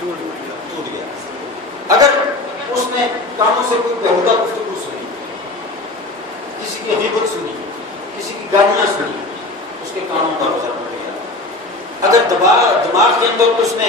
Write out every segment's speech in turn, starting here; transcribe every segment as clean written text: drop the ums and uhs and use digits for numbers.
ٹوٹ گیا. اگر اس نے کانوں سے کوئی بیہودہ گفتگو سنی، کسی کی غیبت سنی، کسی کی گالیاں سنی، اس کے کانوں کا روزہ ٹوٹ گیا. اگر دماغ کے اندر اس نے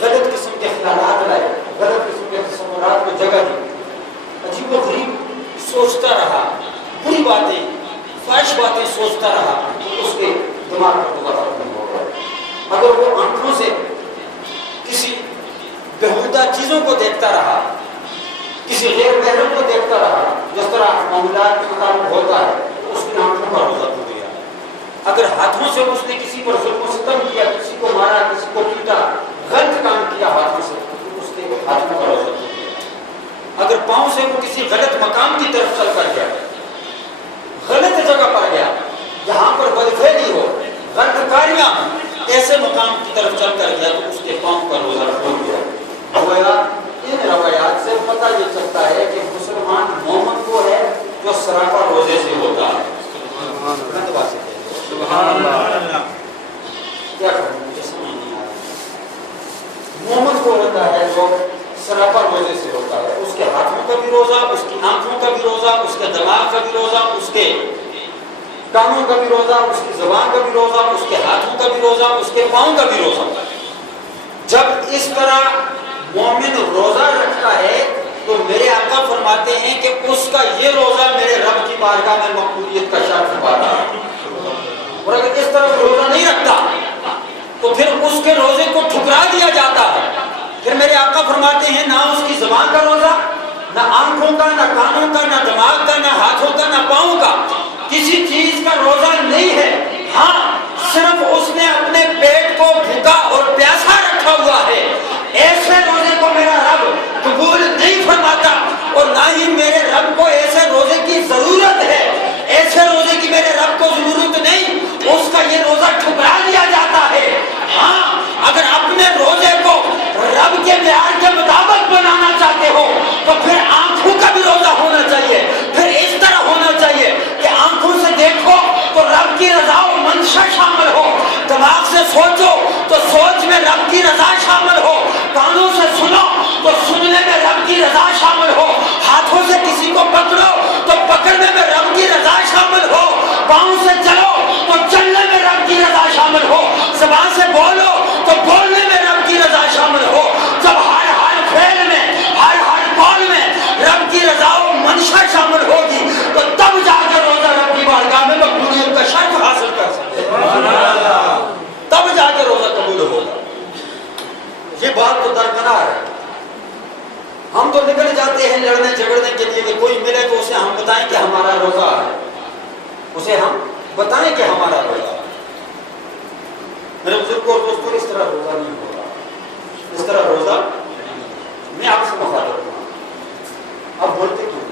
غلط قسم کے خیالات لائے، غلط قسم کے تصورات کو جگہ دی، عجیب و غریب سوچتا رہا، بری باتیں، فحش باتیں سوچتا رہا، تو اس کے دماغ کا روزہ ختم ہو گیا. اگر وہ آنکھوں سے کسی بیہودہ چیزوں کو دیکھتا رہا، کسی غیر محرم کو دیکھتا رہا، جس طرح معاملات کے مطابق ہوتا ہے، تو اس کی آنکھوں کا روزہ ٹوٹ گیا. اگر ہاتھوں سے اس نے کسی پر ظلم و ستم کیا، کسی کو مارا، کسی کو پیٹا، غلط کام کیا ہاتھوں سے، تو اس کے ہاتھوں کا روزہ ٹوٹ گیا. اگر پاؤں سے وہ کسی غلط مقام کی طرف چل کر گیا، غلط جگہ پر گیا جہاں پر وظیفے نہیں ہو، غلط کاریاں، ایسے مقام کی طرف چل کر گیا، تو اس کے پاؤں کا روزہ ٹوٹ گیا. ان روایات سے پتہ یہ چلتا ہے کہ مسلمان مومن وہ ہے جو سراپا روزے سے ہوتا ہے. سبحان اللہ. کیا کروں مجھے سمجھ نہیں آ رہا. مومن وہ ہوتا ہے جو سراپا روزے سے ہوتا ہے. اس کے ہاتھوں کا بھی روزہ، اس کی آنکھوں کا بھی روزہ، اس کے دماغ کا بھی روزہ، اس کے کانوں کا بھی روزہ، اس کی زبان کا بھی روزہ، اس کے ہاتھوں کا بھی روزہ، اس کے پاؤں کا بھی روزہ. جب اس طرح مومن روزہ رکھتا ہے تو میرے آقا فرماتے ہیں کہ اس کا یہ روزہ میرے رب کی بارگاہ میں مقبولیت کا شرط پاتا ہے. اور اگر اس طرح روزہ نہیں رکھتا تو پھر اس کے روزے کو ٹھکرا دیا جاتا ہے. پھر میرے آقا فرماتے ہیں نہ اس کی زبان کا روزہ، نہ آنکھوں کا، نہ کانوں کا، نہ دماغ کا، نہ ہاتھوں کا، نہ پاؤں کا، کسی چیز کا روزہ نہیں ہے. ہاں صرف اس نے اپنے پیٹ کو بھوکا اور پیاسا رکھا ہوا ہے. ایسے روزے کو میرا رب قبول نہیں فرماتا، اور نہ ہی میرے رب کو ایسے روزے کی ضرورت ہے. ایسے روزے کی میرے رب کو ضرورت نہیں، اس کا یہ روزہ ٹھکرا دیا جاتا ہے. ہاں اگر اپنے روزے کو رب کے معیار کے مطابق بنانا چاہتے ہو تو پھر آنکھوں کا بھی روزہ ہونا چاہیے. پھر اس طرح ہونا چاہیے کہ آنکھوں سے دیکھو تو رب کی رضا و منشا شامل ہو، دماغ سے سوچو تو سوچ میں رب کی رضا شامل ہو، کانوں سے سنو تو سننے میں رب کی رضا شامل ہو، ہاتھوں سے کسی کو پکڑو تو پکڑنے میں رب کی رضا شامل ہو، پاؤں سے چلو تو چلنے میں رب کی رضا شامل ہو، زبان سے بولو تو بولنے میں رب کی رضا شامل ہو. جب ہر فعل میں، ہر قول میں رب کی رضا و منشا شامل ہوگی تو تب جا کے روزہ رب کی بارگاہ میں مقبولیت کا شرف حاصل کر سکتے ہیں. تب جا کے روزہ قبول ہوگا. یہ بات تو درکنار ہے. ہم تو نکل جاتے ہیں لڑنے جھگڑنے کے لیے کہ کوئی ملے تو اسے ہم بتائیں کہ ہمارا روزہ ہے، اسے ہم بتائیں کہ ہمارا روزہ ہے. میرے بزرگوں اور دوستوں اس طرح روزہ نہیں ہوگا. اس طرح روزہ میں آپ سے مخاطب ہوں. اب بولتے کیوں؟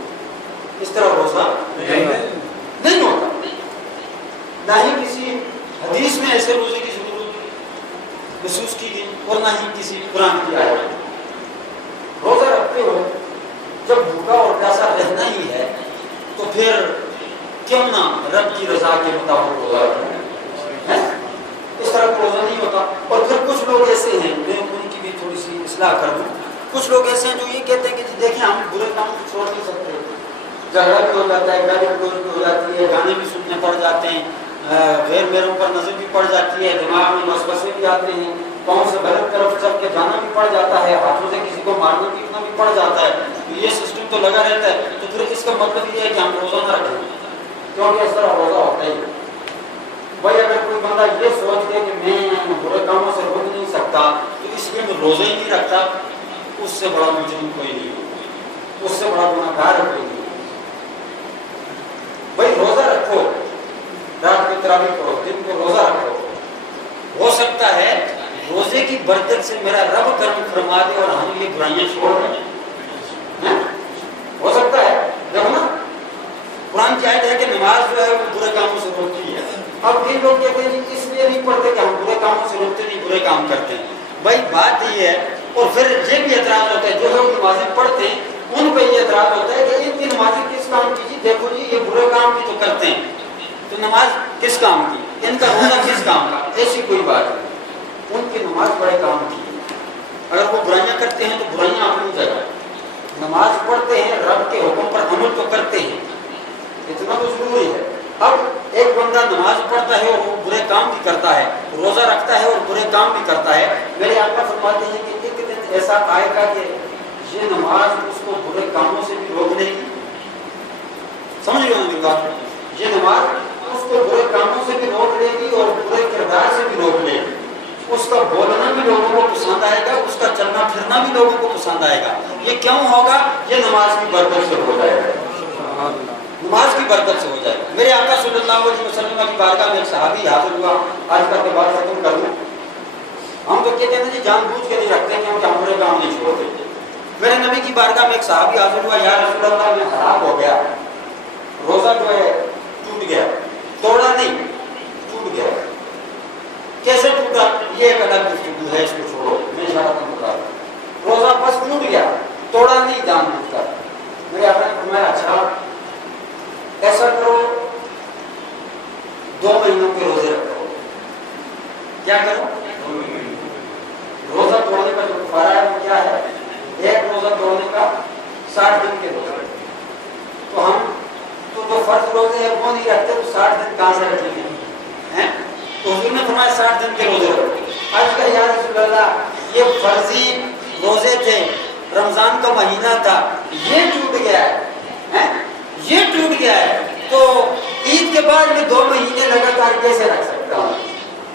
اس طرح روزہ نہیں ہوتا. نہ ہی کسی حدیث میں ایسے روزے کی ضرورت محسوس کی گئی اور نہ ہی کسی قرآن کی آیت. روزہ رکھتے ہو جب بھوکا اور پیاسا رہنا ہی ہے تو پھر کیوں نہ رب کی رضا کے مطابق روزہ رکھیں. اس طرح روزہ نہیں ہوتا. اور پھر کچھ لوگ ایسے ہیں، میں ان کی بھی تھوڑی سی اصلاح کر دوں. کچھ لوگ ایسے ہیں جو یہ کہتے ہیں کہ جی دیکھیں ہم برے کام کو چھوڑ نہیں سکتے، جھگڑا بھی ہو جاتا ہے، گالی گلوچ بھی ہو جاتی ہے، گانے بھی سننے پڑ جاتے ہیں، غیر میروں پر نظر بھی پڑ جاتی ہے، دماغ میں وسوسے بھی آتے ہیں، پاؤں سے غلط طرف چل کے جانا بھی پڑ جاتا ہے، ہاتھوں سے کسی کو مارنا پیٹنا بھی پڑ جاتا ہے. تو یہ سسٹم تو لگا رہتا ہے. تو پھر اس کا مطلب یہ ہے کہ ہم روزہ نہ رکھیں، کیونکہ اس طرح روزہ ہوتا ہی. بھائی اگر کوئی بندہ یہ سوچ دے کہ میں برے کاموں سے روک نہیں سکتا تو اس لیے میں روزہ ہی نہیں رکھتا، اس سے بڑا مجرم کوئی نہیں ہو، اس سے بڑا گناہ گار کوئی نہیں ہو. بھائی روزہ رکھو، رات کو تراویح پڑھو، دن کو روزہ رکھو. ہو سکتا ہے روزے کی برکت سے میرا رب کرم فرما دے اور ہم یہ برائیاں چھوڑ دیں. ہو سکتا ہے. دیکھو نا قرآن کی آیت ہے کہ نماز جو ہے وہ برے کاموں سے روکتی ہے. اب یہ لوگ کہتے ہیں اس لیے نہیں پڑھتے کہ ہم برے کاموں سے روکتے نہیں، برے کام کرتے ہیں. بھائی بات یہ ہے. اور پھر یہ بھی اعتراض ہوتا ہے جو لوگ نمازیں پڑھتے ہیں ان پہ یہ اعتراض ہوتا ہے کہ ان کی نمازیں کس کام کی؟ جی دیکھو جی یہ برے کام بھی تو کرتے ہیں، تو نماز کس کام کی؟ ان کا روزہ کس کام کا؟ ایسی کوئی بات نہیں. ان کی نماز بڑے کام کی. اگر وہ برائیاں کرتے ہیں تو برائیاں اپنی جگہ، نماز پڑھتے ہیں رب کے حکم پر عمل تو کرتے ہیں، اتنا تو ضروری ہے۔ اب ایک بندہ نماز پڑھتا ہے اور وہ برے کام بھی کرتا ہے، روزہ رکھتا ہے اور برے کام بھی کرتا ہے، میرے آقا فرماتے ہیں کہ ایک دن ایسا آئے گا کہ یہ نماز اس کو برے کاموں سے بھی روک لے گی، سمجھ گئے میری بات؟ یہ نماز اس کو برے کاموں سے بھی روک لے گی اور برے کردار سے بھی روک لے گی، اس کا بولنا بھی لوگوں کو پسند آئے گا، اس کا چلنا پھرنا بھی لوگوں کو پسند آئے گا۔ یہ کیوں ہوگا؟ یہ نماز کی برکت سے ہو جائے گا، نماز کی برکت سے ہو جائے گا۔ میرے آقا صلی اللہ علیہ وسلم کی بارگاہ میں ایک صحابی حاضر ہوا، آج کا کے بعد ختم کر دوں، ہم تو کہتے ہیں جی جان بوجھ کے نہیں رکھتے کیونکہ ہم برے کام نہیں چھوڑ دیتے۔ میرے نبی کی بارگاہ میں ایک صحابی حاضر ہوا، یا رسول اللہ میں خراب ہو گیا، روزہ جو ہے ٹوٹ گیا، توڑا نہیں ٹوٹ گیا، کیسے ٹوٹا یہ ایک الگ گفتگو ہے، اس کو چھوڑو، میں اشارہ تم بتا رہا ہوں۔ روزہ بس ٹوٹ گیا، توڑا نہیں جان بوجھ کر۔ میرے آقا نے فرمایا اچھا ایسا کرو 2 مہینوں کے روزے رکھو۔ کیا کرو؟ روزہ توڑنے کا جو کفارہ ہے وہ کیا ہے؟ ایک روزہ توڑنے کا 60 دن کے روزے۔ تو ہم تو جو فرض روزے ہیں وہ نہیں رکھتے، تو 60 دن کہاں سے رکھیں گے؟ تو حضور نے فرمایا 60 دن کے روزے رکھو۔ آج کا یا رسول اللہ یہ فرضی روزے تھے، رمضان کا مہینہ تھا، یہ ٹوٹ گیا ہے، یہ ٹوٹ گیا ہے، تو عید کے بعد میں 2 مہینے لگاتار کیسے رکھ سکتا ہوں؟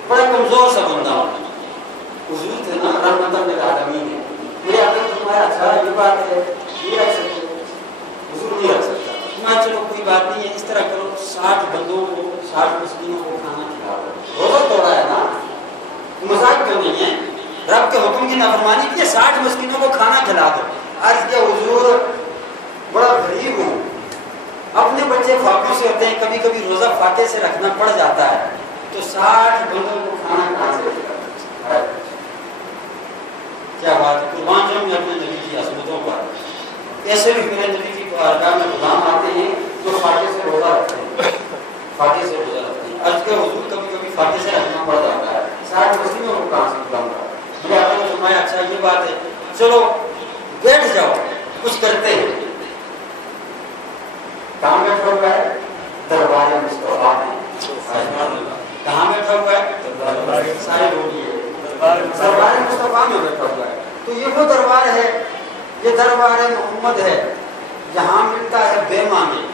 بڑا کمزور سا بندہ ہوں۔ حضور تھے نا رحمت للعالمین ہے، میرے آقا نے فرمایا اچھا یہ بات ہے، یہ رکھ سکتے ہو؟ حضور نہیں رکھ سکتا۔ میں چلو کوئی بات نہیں ہے، اس طرح کرو 60 بندوں کو 60 مسکینوں کو کھانا کھلاؤ۔ روزہ توڑا ہے نا، مذاق کیوں نہیں ہے؟ رب کے حکم کی نافرمانی کی، 60 مسکینوں کو کھانا کھلا دو۔ عرض کیا حضور بڑا غریب ہوں، اپنے بچے فاقوں سے ہوتے ہیں، کبھی کبھی روزہ فاقے سے رکھنا پڑ جاتا ہے، تو 60 بندوں کو کھانا کہاں سے ہے؟ کیا بات ہے، قربان جاؤں میں اپنے نبی کی عظمتوں پر۔ ایسے بھی میرے نبی کی بارگاہ میں غلام آتے ہیں جو فاقے سے روزہ رکھتے ہیں، فاقے سے روزہ رکھتے ہیں۔ عرض کیا حضور کبھی کبھی فاقے سے رکھنا پڑ جاتا ہے، 60 مسکینوں کو کہاں سے کھلاؤں گا؟ میرے آقا نے فرمایا اچھا یہ بات ہے، چلو بیٹھ جاؤ، کچھ کرتے ہیں۔ کہاں بیٹھا ہوا ہے؟ دربار مصطفیٰ میں۔ کہاں بیٹھا ہوا ہے؟ سارے لوگ یہ دربار مصطفیٰ میں بیٹھا ہوا ہے۔ تو یہ وہ دربار ہے، یہ دربار محمد ہے، یہاں ملتا ہے بے معنی،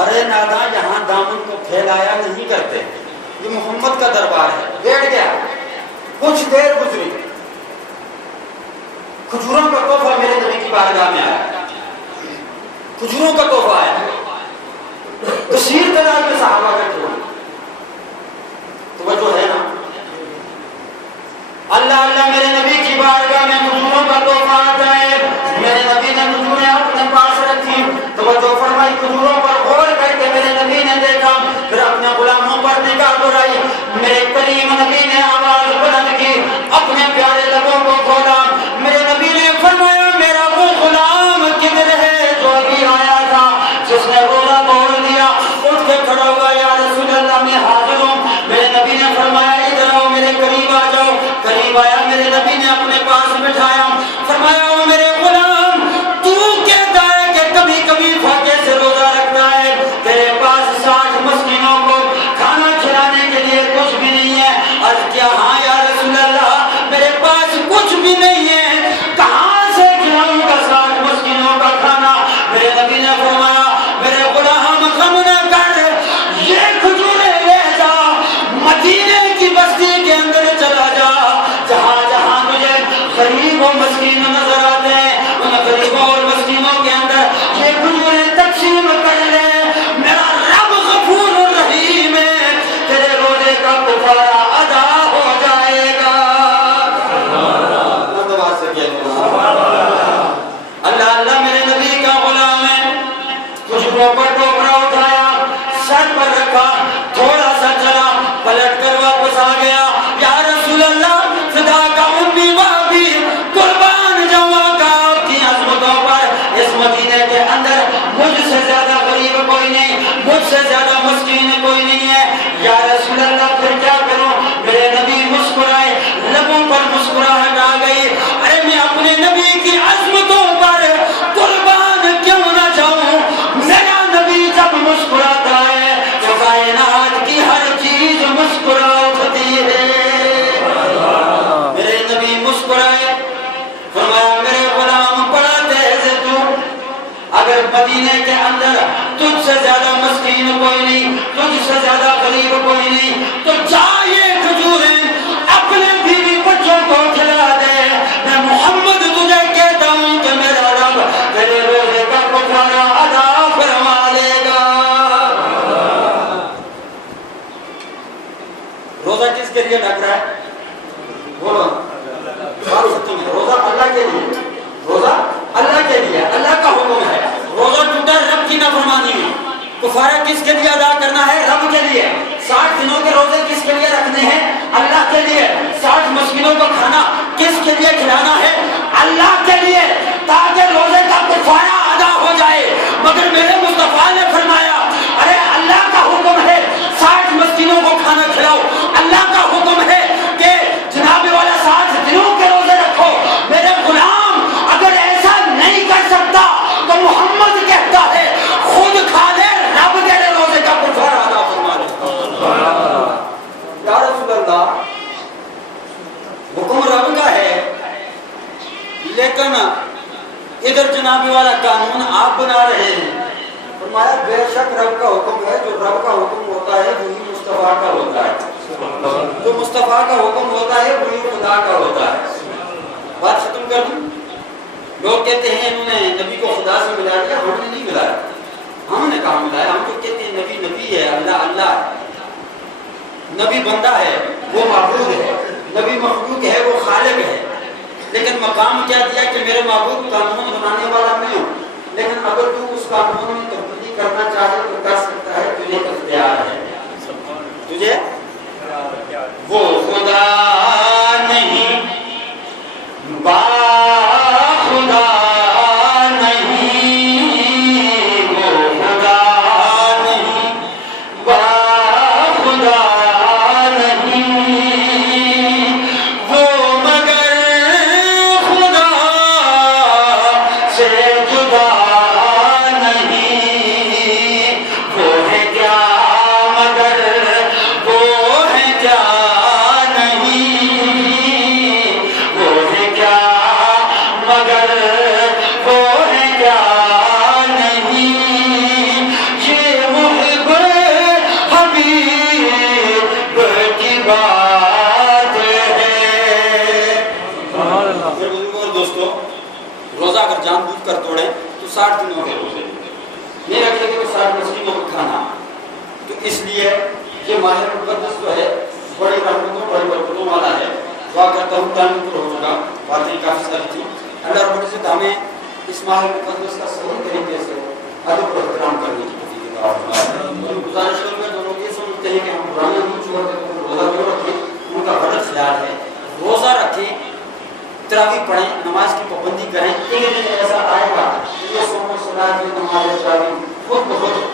ارے ناداں یہاں دامن کو پھیلایا نہیں کرتے، یہ محمد کا دربار ہے۔ بیٹھ گیا، کچھ دیر گزری، کھجوروں کا تحفہ میرے نبی کی بارگاہ میں آیا، کھجوروں کا تحفہ آیا، کثیر تعداد میں صحابہ بیٹھے ہوئے، توجہ ہے نا؟ اللہ اللہ میرے نبی کی بارگاہ میں کھجوروں کا تحفہ آتا ہے، میرے نبی نے کھجوریں اپنے پاس رکھی، توجہ فرمائی، کھجوروں پر غور کر کے میرے نبی نے دیکھا، پھر اپنے غلاموں پر نگاہ دوڑائی، میرے کریم نبی نے آواز بلند کی، اپنے پیارے لبوں کو کھولا، میرے نبی نے فرمایا میرا وہ غلام کدھر ہے جو ابھی آیا تھا، جس نے روزہ توڑ دیا؟ اٹھ کے کھڑا ہوا، یا رسول اللہ میں حاضر ہوں۔ میرے نبی نے فرمایا ادھر آؤ، میرے قریب آ جاؤ۔ قریب آیا، میرے نبی نے اپنے پاس بٹھایا، فرمایا او میرے غلام، تو کہتا ہے کہ کبھی کبھی فاقے سے روزہ رکھتا ہے، تیرے پاس 60 مسکینوں کو کھانا کھلانے کے لیے کچھ بھی نہیں ہے؟ عرض کیا ہاں یا رسول اللہ میرے پاس کچھ بھی نہیں ہے، کہاں سے کھلاؤں گا 60 مسکینوں کا کھانا؟ میرے نبی نے فرمایا میرے غلام غم نہ کر، یہ کھجوریں لے جا، مدینے کی بستی کے اندر چلا جا، جہاں جہاں تجھے غریب و مسکین نظر آتے ہیں، ان غریبوں اور مسکینوں کے اندر یہ کھجوریں تقسیم کر لے، میرا رب غفور الرحیم ہے، تیرے روزے کا کفارہ ادا ہو جائے گا۔ اللہ اللہ میرے نبی کا غلام ہے، کھجوروں پر ٹوکرا اٹھایا، سر پر رکھا، تھوڑا سا چلا، پلٹ کر واپس آ گیا، یا رسول اللہ فدا کا امی بابی، قربان جاؤں کا آپ کی عظمتوں پر، اس مدینے کے اندر مجھ سے زیادہ غریب کوئی نہیں، مجھ سے زیادہ مسکین کوئی نہیں ہے، یا رسول اللہ پھر کیا کروں؟ میرے نبی مسکرائے، لبوں پر مسکراہٹ آ گئی، ارے مدینے کے اندر تجھ سے زیادہ مسکین کوئی نہیں، تجھ سے زیادہ غریب کوئی نہیں، تو چاہیے کھجوریں اپنے بیوی بچوں کو کھلا دے۔ میں محمد تجھے کہتا ہوں کہ میرا رب تیرے روزے کا کفارہ ادا فرما لے گا۔ روزہ کس کے لیے ڈھک رہا ہے؟ بولو بات سچوں میں، روزہ اللہ کے لیے، روزہ اللہ کے لیے، اللہ کا حکم ہے۔ روزہ ٹوٹا رب کی نافرمانی میں، کفارہ کس کے لیے ادا کرنا ہے؟ رب کے لیے۔ 60 دنوں کے روزے کس کے لیے رکھنے ہیں؟ اللہ کے لیے۔ 60 مسکینوں کو کھانا کس کے لیے کھلانا ہے؟ اللہ کے لیے، تاکہ روزے کا کفارہ ادا ہو جائے۔ مگر میرے مصطفیٰ نے فرمایا ارے اللہ کا حکم ہے 60 مسکینوں کو کھانا کھلاؤ، اللہ کا حکم ہے کہ جناب والا 60 دنوں کے روزے رکھو۔ میرے غلام اگر ایسا نہیں کر سکتا تو محمد کہتا ہے خود کھا لے، رب تیرے روزے کا کفارہ ادا فرما لے۔ یا رسول اللہ، حکم رب کا ہے، لیکن ادھر جناب والا قانون آپ بنا رہے ہیں۔ فرمایا بے شک رب کا حکم ہے، جو رب کا حکم ہوتا ہے وہی مصطفیٰ کا ہوتا ہے، جو مصطفیٰ کا حکم ہوتا ہے وہی خدا کا ہوتا ہے۔ بات ختم کر دوں۔ لوگ کہتے ہیں انہوں نے نبی کو خدا سے ملا دیا، ہم نے نہیں ملایا۔ ہم نے کہاں ملایا؟ ہم تو کہتے ہیں نبی نبی ہے، اللہ اللہ ہے، نبی بندہ ہے وہ معبود ہے، نبی مخلوق ہے وہ خالق ہے۔ لیکن مقام کیا دیا کہ میرے معبود قانون بنانے والا میں ہوں، لیکن اگر تو اس قانون میں تبدیلی کرنا چاہے تو کر سکتا ہے، تجھے اختیار ہے، تجھے وہ خدا نہیں با خدا نہیں، وہ خدا نہیں با خدا نہیں، وہ مگر خدا سے جدا نہیں، وہ ہے کیا مگر وہ ہے کیا نہیں، وہ ہے کیا مگر وہ ہے کیا نہیں، یہ محب حبیب کی بات ہے۔ اور دوستو، روزہ اگر جان بوجھ کر توڑے تو 60 دنوں کے روزے نہیں رکھ سکے تو 60 مسکینوں کو کھانا۔ تو اس لیے یہ ماہ مقدس جو ہے بڑی رحمتوں بڑی برکتوں والا ہے۔ دعا کرتا ہوں تعلیم پر ہو چکا، باتیں کافی ساری تھی۔ اللہ رب العزت ہمیں اس ماہ مقدس کا صحیح طریقے سے ادب و احترام کرنے کی توفیق عطا فرمائے۔ گزارش کروں گا جو لوگ یہ سمجھتے ہیں کہ ہم پرانے نہیں چھوڑتے تو روزہ کیوں رکھیں، ان کا غلط خیال ہے۔ روزہ رکھیں، تراویح پڑھیں، نماز کی پابندی کریں، ایک دن ایسا آئے گا کہ یہ سوم و صلاۃ کی نماز تراویح خود بخود